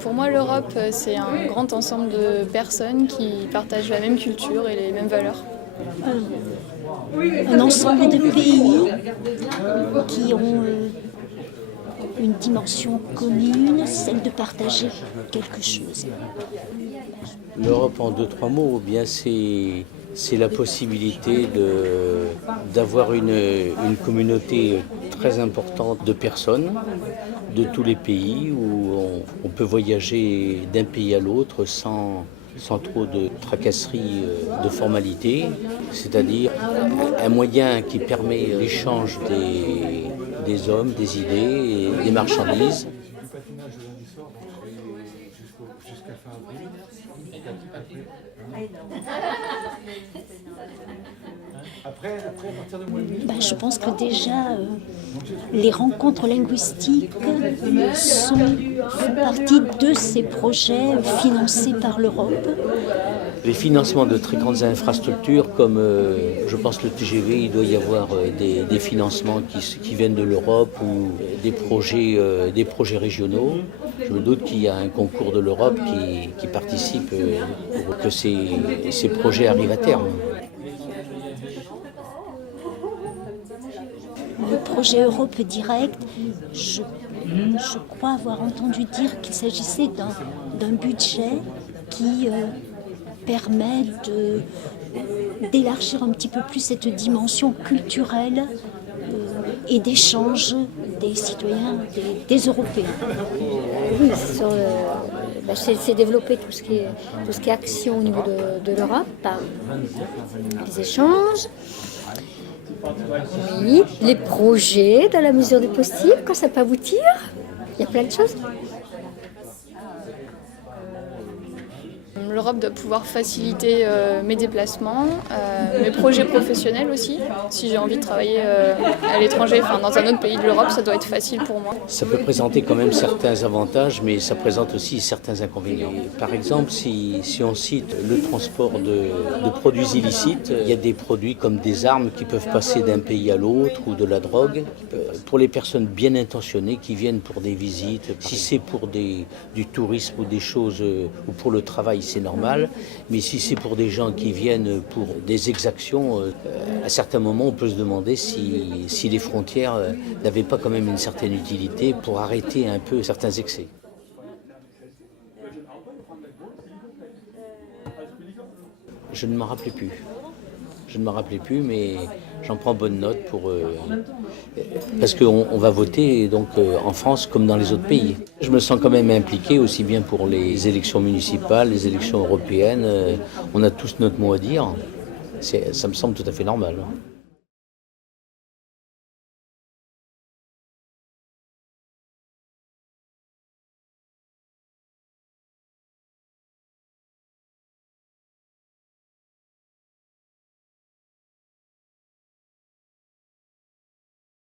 Pour moi, l'Europe, c'est un grand ensemble de personnes qui partagent la même culture et les mêmes valeurs. Un ensemble de pays qui ont une dimension commune, celle de partager quelque chose. L'Europe en 2-3 mots, eh bien c'est la possibilité d'avoir une communauté très importante de personnes de tous les pays où on peut voyager d'un pays à l'autre sans trop de tracasseries, de formalités, c'est-à-dire un moyen qui permet l'échange des hommes, des idées et des marchandises. Je pense que déjà les rencontres linguistiques font partie de ces projets financés par l'Europe. Les financements de très grandes infrastructures comme je pense le TGV, il doit y avoir des financements qui viennent de l'Europe ou des projets régionaux. Je me doute qu'il y a un concours de l'Europe qui participe pour que ces projets arrivent à terme. Le projet Europe Direct, je crois avoir entendu dire qu'il s'agissait d'un budget qui permet d'élargir un petit peu plus cette dimension culturelle et d'échange des citoyens, des Européens. Oui, c'est développer tout ce qui est action au niveau de l'Europe, par les échanges. Oui, les projets dans la mesure du possible, quand ça peut aboutir. Il y a plein de choses. L'Europe doit pouvoir faciliter mes déplacements, mes projets professionnels aussi. Si j'ai envie de travailler à l'étranger, dans un autre pays de l'Europe, ça doit être facile pour moi. Ça peut présenter quand même certains avantages, mais ça présente aussi certains inconvénients. Par exemple, si on cite le transport de produits illicites, il y a des produits comme des armes qui peuvent passer d'un pays à l'autre ou de la drogue. Pour les personnes bien intentionnées qui viennent pour des visites, si c'est pour du tourisme ou des choses ou pour le travail, c'est normal, mais si c'est pour des gens qui viennent pour des exactions, à certains moments on peut se demander si les frontières n'avaient pas quand même une certaine utilité pour arrêter un peu certains excès. Je ne m'en rappelais plus. Mais j'en prends bonne note parce qu'on va voter donc en France comme dans les autres pays. Je me sens quand même impliqué aussi bien pour les élections municipales, les élections européennes. On a tous notre mot à dire. Ça me semble tout à fait normal.